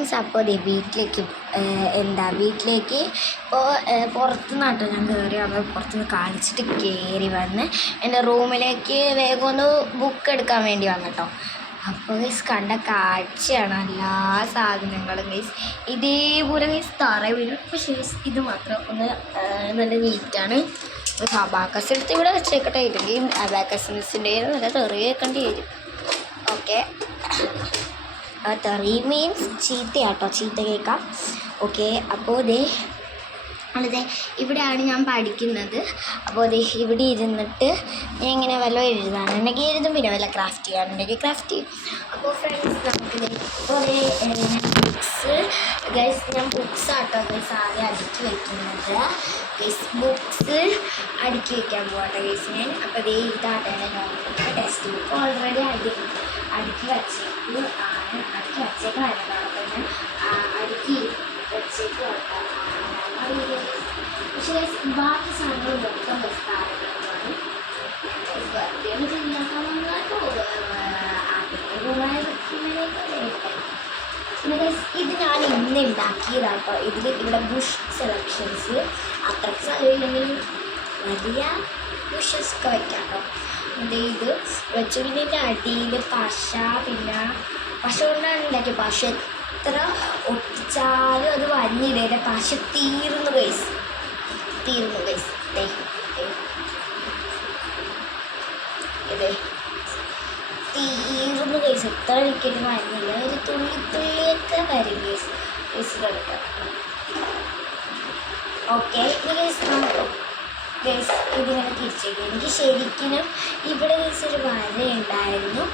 Friends, അപ്പോൾ വീട്ടിലേക്ക് ഇപ്പോൾ പുറത്തു നിന്നാട്ടോ ഞാൻ കയറി വന്ന് പുറത്തുനിന്ന് കാണിച്ചിട്ട് കയറി വന്ന് എൻ്റെ റൂമിലേക്ക് വേഗം ഒന്ന് ബുക്ക് എടുക്കാൻ വേണ്ടി വന്നിട്ടോ. അപ്പോൾ ഗൈസ് കണ്ട കാഴ്ചയാണ് എല്ലാ സാധനങ്ങളും ഗൈസ് ഇതേപോലെ ഗൈസ് തറ വീഴും. പക്ഷേ ഇത് മാത്രം ഒന്ന് നല്ല നീറ്റാണ്. ഒരു അബാക്കസ് എടുത്ത് ഇവിടെ വെച്ചേക്കട്ടെ, ഇല്ലെങ്കിൽ അബാക്കസിൻ്റെ നല്ല തെറി കേൾക്കേണ്ടി വരും. ഓക്കെ, തെറി മീൻസ് ചീത്തയാട്ടോ, ചീത്ത കേൾക്കാം. ഓക്കെ, അപ്പോൾ ഇവിടെയാണ് ഞാൻ പഠിക്കുന്നത്. അപ്പോൾ ഇവിടെ ഇരുന്നിട്ട് ഞാൻ ഇങ്ങനെ വല്ലതും എഴുതാനുണ്ടെങ്കിൽ എഴുതും, പിന്നെ വല്ല ക്രാഫ്റ്റ് ചെയ്യാനുണ്ടെങ്കിൽ ക്രാഫ്റ്റ് ചെയ്യും. അപ്പോൾ ഫ്രണ്ട്സ് നമുക്ക് ഞാൻ ബുക്സ് ആട്ടോ ഗൈസ് ആദ്യം അടുക്കി വയ്ക്കുന്നത്. ബുക്സ് അടുക്കി വയ്ക്കാൻ പോകട്ടെ ഗൈസ് ഞാൻ. അപ്പോൾ ഇതാട്ടെ എൻ്റെ നോട്ട് ടെക്സ്റ്റ് ബുക്ക് ഓൾറെഡി അടുക്കി വച്ചേക്കും അടുക്കി വച്ചേക്കാണ്. അപ്പോൾ ഞാൻ അടുക്കി വെച്ചേക്ക് വെക്കാം. പക്ഷേ ബാക്കി സാധനങ്ങൾ മൊത്തം ബസ്താരങ്ങളാണ്. ഇത് ഞാൻ ഇന്ന് ഉണ്ടാക്കിയതാട്ടോ. ഇവിടെ ബുഷ് സെലക്ഷൻസ് അത്രയ്ക്ക് സ്ഥലമില്ലെങ്കിലും വലിയ ബുഷസ് ഒക്കെ വയ്ക്കാം കേട്ടോ. ഇത് വെച്ചു. പിന്നെ ഇതിൻ്റെ അടിയിൽ പശ, പിന്നെ പശ കൊണ്ടാണ് ഉണ്ടാക്കിയത്. പശ എത്ര ഒട്ടിച്ചാലും അത് വന്നിടേണ്ട. പശ തീർന്നു ഗൈസ്. തീർന്നു ഗൈസ്, എത്ര ഒരിക്കലും വരുന്നില്ല. ഒരു തുള്ളിയൊക്കെ വരും ഗൈസ് കിടക്കാം. ഓക്കെ ഗൈസ്, ഇതിങ്ങനെ തിരിച്ചേക്കും. എനിക്ക് ശരിക്കും ഇവിടെ ഗൈസ് ഒരു വര ഉണ്ടായിരുന്നു.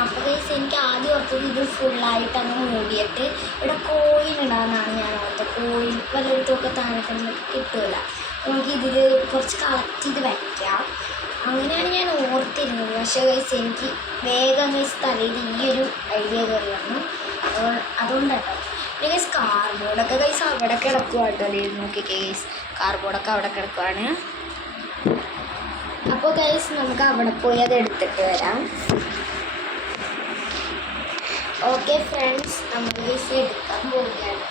അപ്പോൾ ഗൈസ് എനിക്ക് ആദ്യം ഓർത്തത് ഇത് ഫുള്ളായിട്ട് അങ്ങ് മൂടിയിട്ട് ഇവിടെ കോയിൻ ഉണ്ടാകുന്നതാണ് ഞാൻ ഓർത്തത്. കോയിൻ വല്ലയിടത്തുമൊക്കെ താഴെത്തന്നൊക്കെ കിട്ടില്ല, നമുക്കിതിൽ കുറച്ച് കളക്ട് ചെയ്ത് വയ്ക്കാം. അങ്ങനെയാണ് ഞാൻ ഓർത്തിരുന്നത്. പക്ഷേ ഗൈസ് എനിക്ക് വേഗം ഗൈസ് തലയിൽ ഈ ഒരു ഐഡിയ കയറി വന്നു. അതുകൊണ്ടാട്ടോ. പിന്നെ ഗൈസ് കാർഡ്ബോർഡൊക്കെ ഗൈസ് അവിടെ കിടക്കുവാട്ടോ. നോക്കിക്കേ ഗൈസ്, കാർഡ്ബോർഡൊക്കെ അവിടെ കിടക്കുവാണ്. അപ്പോൾ ഗൈസ് നമുക്ക് അവിടെ പോയി അത് എടുത്തിട്ട് വരാം. ഓക്കെ ഫ്രണ്ട്സ്, നമ്മൾ ഗൈസ് എടുക്കാൻ പോവുകയാണ്.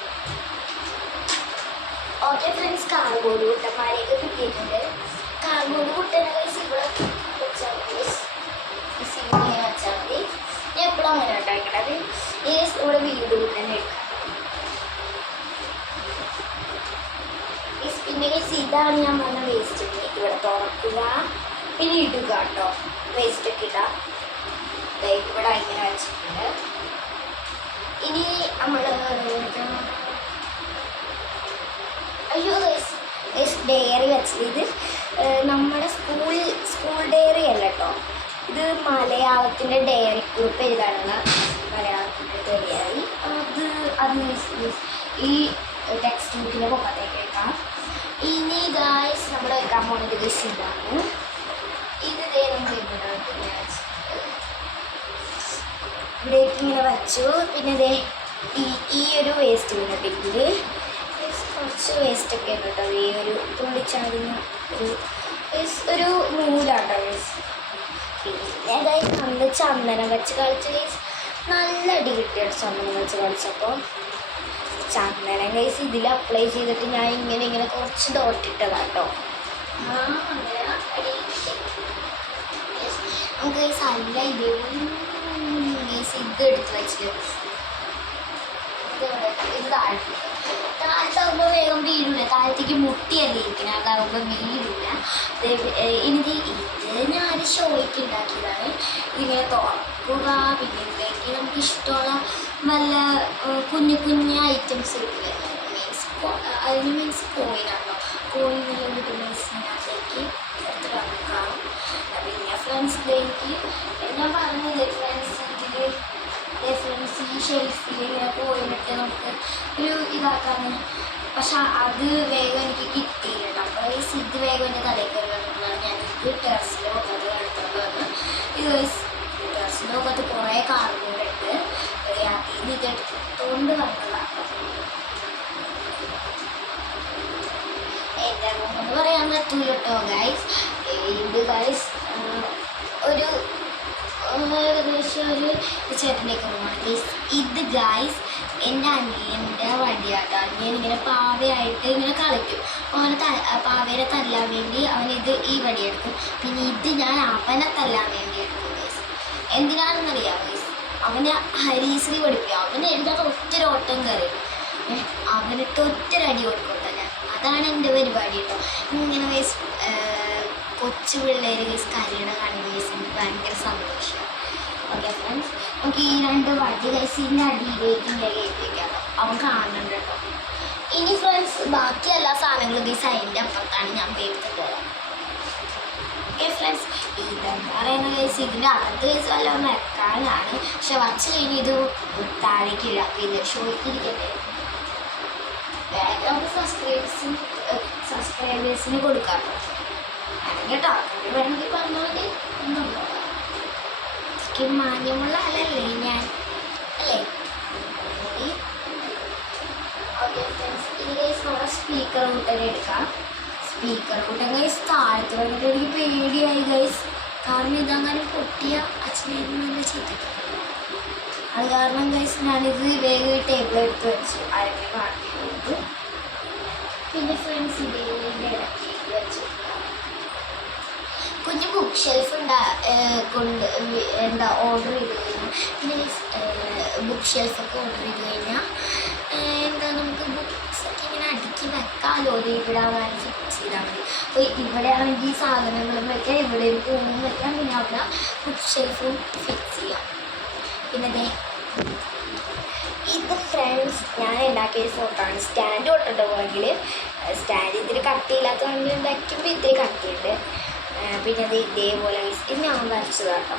ഓക്കെ ഫ്രണ്ട്സ്, കാർഡ്ബോർഡ് കുട്ടന്മാരെയൊക്കെ കിട്ടിയിട്ടുണ്ട്. കാർഡ്ബോർഡ് കുട്ടനെ ഗൈസ് ഇവിടെ വെച്ചാൽ മതി, ഇങ്ങനെ വെച്ചാൽ മതി. ഞാൻ എപ്പോഴും അങ്ങനെ ഉണ്ടാക്കണത്. ഈ ഇവിടെ വീട് കുട്ടനെ എടുക്കാം. പിന്നെ ഗൈസ് ഇതാണ് ഞാൻ പറഞ്ഞ വേസ്റ്റ്. ഇവിടെ തുറക്കുക, പിന്നെ ഇടുക കേട്ടോ. വേസ്റ്റൊക്കെ ഇടാം. ഇവിടെ ഇങ്ങനെ വെച്ചിട്ടുണ്ട്. ഇനി നമ്മൾ ഡയറി വെച്ചത് ഇത് നമ്മുടെ സ്കൂൾ ഡയറി അല്ല കേട്ടോ. ഇത് മലയാളത്തിൻ്റെ ഡയറി കുറിപ്പ് എഴുതാനുള്ള മലയാളത്തിൻ്റെ ഡയറി. അത് ഈ ടെക്സ്റ്റ് ബുക്കിൻ്റെ മുഖത്തേക്ക് വെക്കാം. ഇനി ഗായ്സ് നമ്മൾ വെക്കാൻ പോകുന്നത് ഗൈസ് ഇതാണ്. ഇത് നമ്മൾ ഇവിടേക്ക് ഇങ്ങനെ വച്ചു. പിന്നെ ഈ ഒരു വേസ്റ്റ് പിന്നെ പിന്നിൽ കുറച്ച് വേസ്റ്റൊക്കെ ഉണ്ട് കേട്ടോ. ഈ ഒരു തുള്ളിച്ചാടുന്ന ഒരു നൂലാട്ടോ ഗൈസ്. പിന്നെ ഗൈസ് നമ്മൾ ചന്ദനം വെച്ച് കളിച്ച് ഗൈസ് നല്ല അടി കിട്ടിയാണ് ചന്ദനം വെച്ച് കളിച്ചപ്പോൾ. ചന്ദനം ഗൈസ് ഇതിൽ അപ്ലൈ ചെയ്തിട്ട് ഞാൻ ഇങ്ങനെ കുറച്ച് ഡോട്ടിട്ടതാട്ടോ. നമുക്ക് ഗൈസ് അല്ല ഇത് ഗൈസ് ഇത് എടുത്ത് വെച്ചിട്ട് ഇത് താഴത്താകുമ്പോൾ വേഗം വീഴില്ല. താഴത്തേക്ക് മുട്ടിയല്ലേ ഇരിക്കുന്നത്, അതാകുമ്പോൾ വീഴില്ല. ഇത് ഞാൻ ഷോയ്ക്ക് ഉണ്ടാക്കിയതാണ്. ഇതിങ്ങനെ തുറക്കുക, പിന്നെ ഇതിലേക്ക് നമുക്ക് ഇഷ്ടമുള്ള നല്ല കുഞ്ഞു ഐറ്റംസ് കിട്ടില്ല. മീൻസ് കോയിനാണോ, കോയിനുള്ള ഇതിനകത്തേക്ക് എടുത്ത് വെക്കാം. പിന്നെ ഫ്രണ്ട്സ് എനിക്ക് ഞാൻ പറഞ്ഞത് ഫ്രണ്ട്സ് ഫ്രണ്ട്സ് ഈ ഷെൽഫിൽ ഇങ്ങനെ കോയിനിട്ട് നമുക്ക് ഒരു ഇതാക്കാൻ. പക്ഷെ അത് വേഗം എനിക്ക് കിട്ടിയില്ല കേട്ടോ. അപ്പോൾ ഇത് വേഗം എൻ്റെ തലയിൽ കയറി വന്നപ്പോഴാണ് ഞാൻ ഇത് ടെറസിൽ വന്നത് എടുത്തുകൊണ്ട് വന്ന്. ഇത് ടെറസിൻ്റെ മുഖത്ത് കുറേ കാർബോർഡ് ഉണ്ട്. അതിന് ഇത് എടുത്തുകൊണ്ട് വന്നതാണ്. എൻ്റെ മുഖമെന്ന് പറയാൻ പറ്റൂല കേട്ടോ ഗൈസ്. ഇത് ഗൈസ് ഒരു ഏകദേശം ഒരു ചേട്ടൻ്റെയൊക്കെ റൂമാണ് ഗൈസ്. ഇത് ഗൈസ് എൻ്റെ അനിയൻ്റെ വടിയാട്ടോ. അനിയൻ ഇങ്ങനെ പാവയായിട്ട് ഇങ്ങനെ കളിക്കും. അവനെ പാവയെ തല്ലാൻ വേണ്ടി അവനിത് ഈ വടിയെടുക്കും. പിന്നെ ഇത് ഞാൻ അവനെ തല്ലാൻ വേണ്ടി എടുക്കും ഗൈസ്. എന്തിനാണെന്നറിയാം ഗൈസ്, അവനെ ഹരീശ്രീ പഠിപ്പിക്കുക. അവന് എൻ്റെ ഒറ്റൊരു ഓട്ടം കയറി അവനിട്ട് ഒറ്റൊരടി കൊടുക്കട്ടെ ഞാൻ. അതാണ് എൻ്റെ പരിപാടി കേട്ടോ. ഇങ്ങനെ ഗൈസ് കൊച്ചു പിള്ളേർ ഗൈസ് കരയണ കാണുന്ന ഗൈസ് എനിക്ക് ഭയങ്കര സന്തോഷമാണ്. ഓക്കെ ഫ്രണ്ട്സ്, നമുക്ക് ഈ 2 വടി ഗൈസ് ഇതിൻ്റെ അടിയിലേക്ക് ഇങ്ങനെ കയറ്റിക്കാം. അവൻ കാണുന്നുണ്ട് കേട്ടോ. ഇനി ഫ്രണ്ട്സ് ബാക്കി എല്ലാ സാധനങ്ങളും ഗൈസ് അതിൻ്റെ അപ്പുറത്താണ് ഞാൻ എടുത്തിട്ട് വരാം. ഓക്കെ ഫ്രണ്ട്സ്, ഇതെന്താ പറയുന്ന ഗൈസ് ഇതിൻ്റെ അകത്ത് ഗൈസ് വല്ലതും വെക്കാനാണ്. പക്ഷെ വച്ച് കഴിഞ്ഞ് ഇത് താഴേക്ക് ഇടാം. ഇത് ഷോയ്ക്കിരിക്കട്ടെ. നമുക്ക് സബ്സ്ക്രൈബേഴ്സിന് കൊടുക്കാം കേട്ടോ. വേണമെങ്കിൽ പറഞ്ഞോണ്ട് ഒന്നുണ്ടോ മാന്യമുള്ള ആളല്ലേ ഞാൻ അല്ലേ. ഓക്കെ ഫ്രണ്ട്സ്, ഇനി ഗൈസ് നമ്മുടെ സ്പീക്കർ കൂട്ടനെ എടുക്കാം. സ്പീക്കർ കൂട്ടൻ ഗൈസ് താഴത്ത് വന്നിട്ട് എനിക്ക് പേടിയായി ഗൈസ്. കാരണം ഇതങ്ങനെ പൊട്ടിയ അച്ഛനായിരുന്നു നല്ല ചീത്ത. അത് കാരണം ഗൈസ് ഞാനിത് വേഗം ടേബിൾ എടുത്ത് വെച്ചു. അരങ്ങി മാറ്റി കൊടുത്തു. പിന്നെ ഫ്രണ്ട്സ് ഇതിൻ്റെ ഇടയ്ക്ക് വെച്ചു കുഞ്ഞ് ബുക്ക് ഷെൽഫ് ഓർഡർ ചെയ്ത് കഴിഞ്ഞാൽ. പിന്നെ ബുക്ക് ഷെൽഫൊക്കെ ഓർഡർ ചെയ്ത് കഴിഞ്ഞാൽ എന്താ നമുക്ക് ബുക്സൊക്കെ ഇങ്ങനെ അടുക്കി വെക്കാമല്ലോ. ഒരു ഇവിടെ ഫിക്സ് ചെയ്താൽ മതി. അപ്പോൾ ഇവിടെ ആണെങ്കിൽ സാധനങ്ങളും വയ്ക്കാം, ഇവിടെ ഒരു പൂവും വയ്ക്കാം. പിന്നെ അവിടെ ബുക്ക് ഷെൽഫും ഫിക്സ് ചെയ്യാം. പിന്നെ ഇത് ഫ്രണ്ട്സ് ഞാൻ ഉണ്ടാക്കിയ ഫോട്ടോ ആണ്. സ്റ്റാൻഡ് തൊട്ടിട്ട് പോയെങ്കിൽ സ്റ്റാൻഡ് ഇത്തിരി കട്ടിയില്ലാത്തതാണെങ്കിൽ വയ്ക്കുമ്പോൾ ഇത്തിരി കട്ടിയുണ്ട്. പിന്നെ അത് ഇതേപോലെ ഇത് ഞാൻ വരച്ചതാട്ടോ.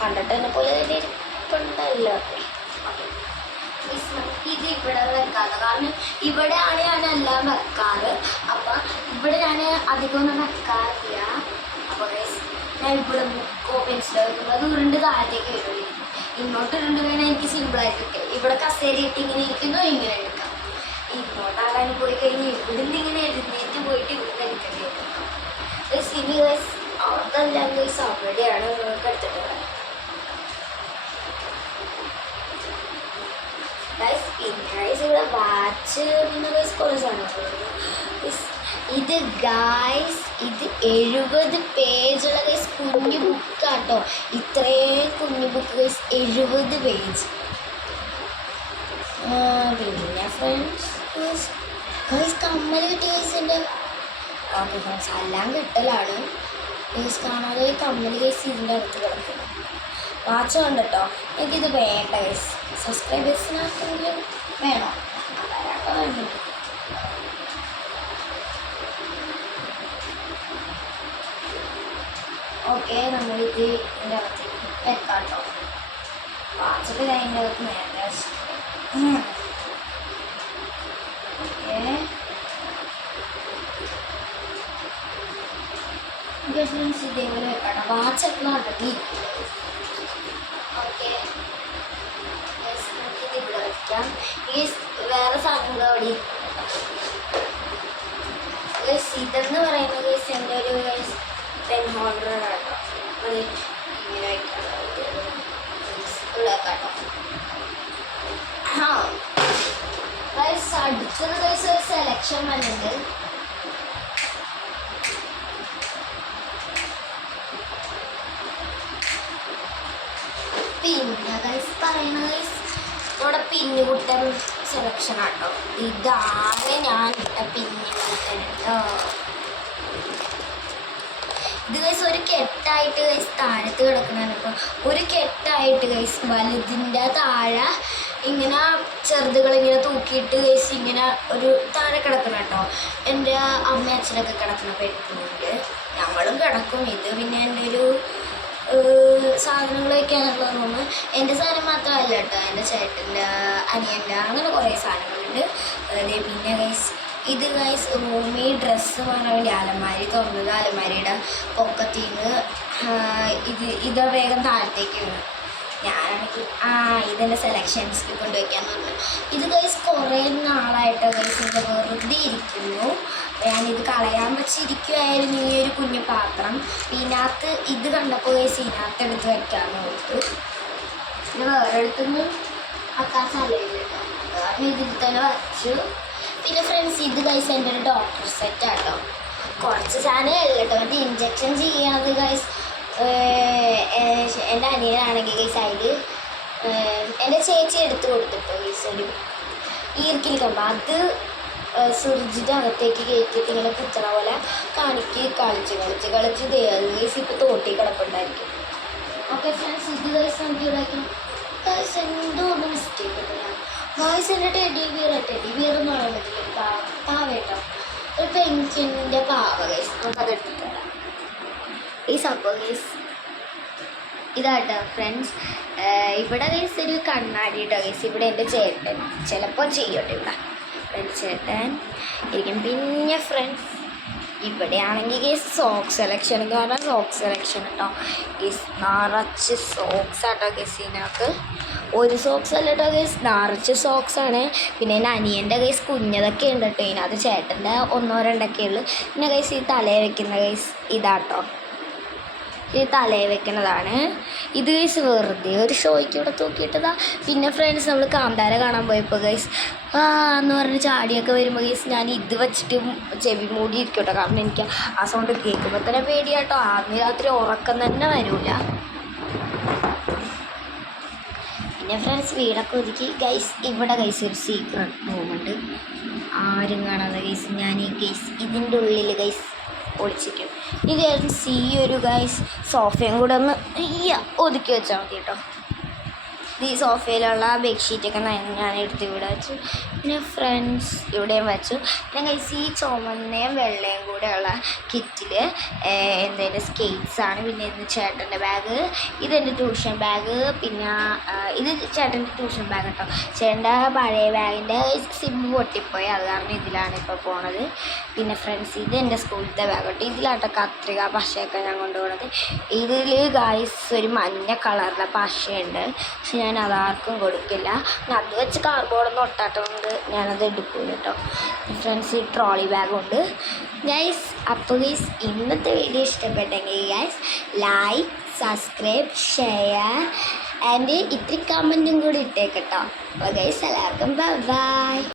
കണ്ടിട്ട് എന്നെ പോലെ തന്നെ ഇരിപ്പുണ്ടല്ലോ. ഇത് ഇവിടെ വെക്കാറ്, കാരണം ഇവിടെയാണ് ഞാൻ എല്ലാം വെക്കാറ്. അപ്പം ഇവിടെ ഞാൻ അധികമൊന്നും വെക്കാറില്ല. അപ്പോൾ ഞാൻ ഇവിടെ ബുക്കോ പെൻസിലോ വെക്കുമ്പോൾ അത് ഉരുണ്ട് താഴത്തേക്ക് വരും. ഇങ്ങോട്ട് ഉരുണ്ട് കഴിഞ്ഞാൽ എനിക്ക് സിമ്പിളായിട്ട് കിട്ടും. ഇവിടെ കസേര ഇട്ട് ഇങ്ങനെ ഇരിക്കുന്നു, ഇങ്ങനെ എടുക്കാം. ഇങ്ങോട്ടാകാൻ പോയി കഴിഞ്ഞാൽ ഇവിടുന്ന് ഇങ്ങനെ എഴുന്നേറ്റ് പോയിട്ട് ഇവിടുന്ന് എടുക്കേണ്ടി വരും. ഇനി ഗൈസ് അതെല്ലാം ഗൈസ് അവിടെയാണ് നിങ്ങൾക്ക് എടുത്തിട്ടുള്ളത്. ഗൈസ് പിന്നെ ഗൈസ് ഇവിടെ വാച്ച് പിന്നെ ഗൈസ് കുറേ സാധനങ്ങളുണ്ട്. ഇത് ഗൈസ് ഇത് 70 പേജുള്ള ഗൈസ് കുഞ്ഞു ബുക്കാട്ടോ. ഇത്രയും കുഞ്ഞു ബുക്ക് ഗൈസ് 70 പേജ്. പിന്നെ ഫ്രണ്ട്സ് ഗൈസ് കമ്മൽ കിട്ടിയ ഗൈസിൻ്റെ ഓക്കെ ഫ്രണ്ട്സ് എല്ലാം കിട്ടലാണ്. ഗൈസ് കാണാതെ കമ്മൽ ഗൈസ് ഇതിൻ്റെ അടുത്ത് കിടക്കുന്നു. വാച്ച് കണ്ടിട്ടോ. എനിക്കിത് വേണ്ട ഗൈസ്. സബ്സ്ക്രൈബേഴ്സിനാർക്കെങ്കിലും വേണോ? അതാരാട്ടോ വേണ്ട. ഓക്കെ നമ്മളിത് ഇതിൻ്റെ അകത്തേക്ക് വെക്കാം കേട്ടോ. വാച്ചൊക്കെ ഞാൻ ഇതിൻ്റെ അകത്ത് നേരത്തെ വെച്ചിട്ടുണ്ട്. ഓക്കെ മീൻസ് ഇതേപോലെ വെക്കണം. വാച്ചൊക്കെ ഉണ്ടെങ്കിൽ ഓക്കെ നമുക്കിത് ഇവിടെ വയ്ക്കാം. ഈ വേറെ സാധനങ്ങൾ അവിടെ ഇതെന്ന് പറയുന്നത് ഗൈസ് എൻ്റെ ഒരു പെൻ ഹോൾഡർ ആട്ടോ. അത് ഇങ്ങനെ വയ്ക്കാം. ഇവിടെ വെക്കാട്ടോ. ഗൈസ് അടുത്തത് ഗൈസ് ഒരു സെലക്ഷൻ വന്നിട്ടുണ്ട്. പിന്നെ ഗൈസ് പറയണ ഗൈസ് ഇവിടെ പിന്നുകുട്ടൻ സെലക്ഷൻ ആട്ടോ. ഇതാണ് ഞാൻ ഇട്ട പിന്നുകുട്ടൻ കേട്ടോ. ഇത് ഗൈസ് ഒരു കെട്ടായിട്ട് ഗൈസ് താഴത്ത് കിടക്കണതാണ്. അപ്പോൾ ഒരു കെട്ടായിട്ട് ഗൈസ് വലുതിൻ്റെ താഴെ ഇങ്ങനെ ചെറുതുകളിങ്ങനെ തൂക്കിയിട്ട് ഗൈസ് ഇങ്ങനെ ഒരു താഴെ കിടക്കണം കേട്ടോ. എൻ്റെ അമ്മ അച്ഛനൊക്കെ കിടക്കുന്ന ബെഡ്റൂമിൽ ഞങ്ങളും കിടക്കും. ഇത് പിന്നെ എൻ്റെ ഒരു സാധനങ്ങൾ വയ്ക്കാനുള്ള റൂമ്. എൻ്റെ സാധനം മാത്രമല്ല കേട്ടോ, എൻ്റെ ചേട്ടൻ്റെ അനിയൻ്റെ അങ്ങനെ കുറേ സാധനങ്ങളുണ്ട്. പിന്നെ ഗൈസ് ഇത് ഗൈസ് റൂമിൽ ഡ്രസ്സ് വാങ്ങാൻ വേണ്ടി അലമാരി തുറന്നത്. അലമാരിയുടെ പൊക്കത്തിൽ നിന്ന് ഇത് വേഗം താഴത്തേക്ക് വീണു. ഞാനാണെങ്കിൽ ഇതെൻ്റെ സെലക്ഷൻസിൽ കൊണ്ടുവയ്ക്കാന്ന് പറഞ്ഞു. ഇത് ഗൈസ് കുറേ നാളായിട്ട് ഗൈസ് ഇത് വെറുതെ ഇരിക്കുന്നു. ഞാനിത് കളയാൻ വെച്ചിരിക്കുമായിരുന്നു ഈ ഒരു കുഞ്ഞു പാത്രം. ഇതിനകത്ത് ഇത് കണ്ടപ്പോൾ ഗൈസ് ഇതിനകത്ത് എടുത്ത് വയ്ക്കാമെന്ന് കൊടുത്തു. പിന്നെ വേറെ എടുത്തൊന്നും വെക്കാൻ സ്ഥലമില്ല കേട്ടോ. ഇതിൽ തന്നെ വരച്ചു. പിന്നെ ഫ്രണ്ട്സ് ഇത് ഗൈസ് എൻ്റെ ഒരു ഡോക്ടർ സെറ്റാട്ടോ. കുറച്ച് സാധനം കേട്ടോ മറ്റേ ഇഞ്ചക്ഷൻ ചെയ്യണത് ഗൈസ് എൻ്റെ അനിയനാണെങ്കിൽ ഗൈസ് അതിൽ എൻ്റെ ചേച്ചി എടുത്ത് കൊടുത്തിട്ടോ ഗൈസ് ഒരു ഈർക്കിൽ കമ്പ അത് സുർജിൻ്റെ അകത്തേക്ക് കയറ്റിയിട്ട് ഇങ്ങനെ കുത്തണ പോലെ കളിച്ച് ഗൈസ് ഇപ്പോൾ തോട്ടി കിടപ്പുണ്ടായിരിക്കും. ഓക്കെ ഫ്രണ്ട്സ് ഇത് ഗൈസ് നമുക്ക് ഇവിടേക്കും ഗൈസ് എന്തോ ഒന്ന് മിസ്റ്റേക്ക് ഇല്ല ഗൈസ്. എൻ്റെ ടെഡി ബിയർ എന്ന് പറയാൻ പറ്റില്ല പാവ കേട്ടോ ഒരു പെൻസിൻ്റെ പാവ ഗൈസ്. നമുക്കത് എടുത്തിട്ട് വരാം. ഈ സംഭവം ഗൈസ് ഇതാട്ടോ ഫ്രണ്ട്സ്. ഇവിടെ ഗൈസ് ഒരു കണ്ണാടി കേട്ടോ ഗൈസ്. ഇവിടെ എൻ്റെ ചേട്ടൻ ചിലപ്പോൾ ചെയ്യട്ടെ ഇവിടെ എൻ്റെ ചേട്ടൻ ഇരിക്കും. പിന്നെ ഫ്രണ്ട്സ് ഇവിടെയാണെങ്കിൽ ഗൈസ് സോക്സ് സെലക്ഷൻ എന്ന് പറഞ്ഞാൽ സോക്സ് സെലക്ഷൻ കേട്ടോ ഗൈസ്. നിറച്ച് സോക്സ് ആട്ടോ ഗൈസ്. ഇതിനകത്ത് ഒരു സോക്സ് അല്ല കേട്ടോ ഗൈസ്, നിറച്ച് സോക്സാണ്. പിന്നെ എൻ്റെ അനിയൻ്റെ ഗൈസ് കുഞ്ഞതൊക്കെ ഉണ്ട് കേട്ടോ ഇതിനകത്ത്. ചേട്ടൻ്റെ 1-2 ഉള്ളു. പിന്നെ ഗൈസ് ഈ തലയിൽ വെക്കുന്ന ഗൈസ് ഇതാട്ടോ, ഇത് തലയിൽ വെക്കുന്നതാണ്. ഇത് ഗൈസ് വെറുതെ ഒരു ഷോയ്ക്ക് ഇവിടെ തൂക്കിയിട്ടതാ. പിന്നെ ഫ്രണ്ട്സ് നമ്മൾ കാന്താര കാണാൻ പോയപ്പോൾ ഗൈസ് എന്ന് പറഞ്ഞ് ചാടിയൊക്കെ വരുമ്പോൾ ഗൈസ് ഞാൻ ഇത് വെച്ചിട്ട് ചെവി മൂടി ഇരിക്കും കേട്ടോ. കാരണം എനിക്ക് ആ സൗണ്ട് കേൾക്കുമ്പോൾ തന്നെ പേടിയാട്ടോ. ആദ്യ രാത്രി ഉറക്കം തന്നെ വരില്ല. പിന്നെ ഫ്രണ്ട്സ് വീടൊക്കെ ഒതുക്കി ഗൈസ്. ഇവിടെ ഗൈസ് ഒരു സീക്രട്ട് റൂമുണ്ട്, ആരും കാണാതെ ഗൈസ്. ഞാൻ ഈ ഗൈസ് ഇതിൻ്റെ ഉള്ളിൽ ഗൈസ് ഒളിച്ചിരിക്കും. ഇത് ഒരു ഗൈസ് സോഫയും കൂടെ ഒന്ന് ഒതുക്കി വെച്ചാൽ മതി കേട്ടോ. ഈ സോഫയിലുള്ള ബെഡ്ഷീറ്റൊക്കെ ഞാൻ എടുത്ത് ഇവിടെ വെച്ചു. പിന്നെ ഫ്രണ്ട്സ് ഇവിടെയും വെച്ചു. പിന്നെ ഗൈസ് ഈ ചുമന്നയും വെള്ളയും കൂടെയുള്ള കിറ്റിൽ എൻ്റെ സ്കെയ്റ്റ്സാണ്. പിന്നെ ഇത് ചേട്ടൻ്റെ ബാഗ്, ഇതെൻ്റെ ട്യൂഷൻ ബാഗ്. പിന്നെ ഇത് ചേട്ടൻ്റെ ട്യൂഷൻ ബാഗ് കേട്ടോ. ചേട്ടൻ്റെ പഴയ ബാഗിൻ്റെ സിബ് പൊട്ടിപ്പോയി, അത് കാരണം ഇതിലാണ് ഇപ്പോൾ പോണത്. പിന്നെ ഫ്രണ്ട്സ് ഇത് എൻ്റെ സ്കൂളിലത്തെ ബാഗ് കേട്ടോ. ഇതിലാട്ടോ കത്രിക പശയൊക്കെ ഞാൻ കൊണ്ടുപോകുന്നത്. ഇതിൽ ഗൈസ് ഒരു മഞ്ഞ കളറിലെ പശയുണ്ട്, പക്ഷെ ഞാൻ അതാർക്കും കൊടുക്കില്ല. അത് വെച്ച് കാർഡ്ബോർഡൊന്നും ഒട്ടാട്ടതുകൊണ്ട് ഞാനത് എടുക്കില്ല കേട്ടോ. ഫ്രണ്ട്സ് ഈ ട്രോളി ബാഗുണ്ട് ഗൈസ്. അപ്പോൾ ഗൈസ് ഇന്നത്തെ വീഡിയോ ഇഷ്ടപ്പെട്ടെങ്കിൽ guys like, subscribe, share and ഇത്തിരി കമൻറ്റും കൂടി ഇട്ടേക്കട്ടോ. അപ്പോൾ ഗൈസ് എല്ലാവർക്കും ബൈ.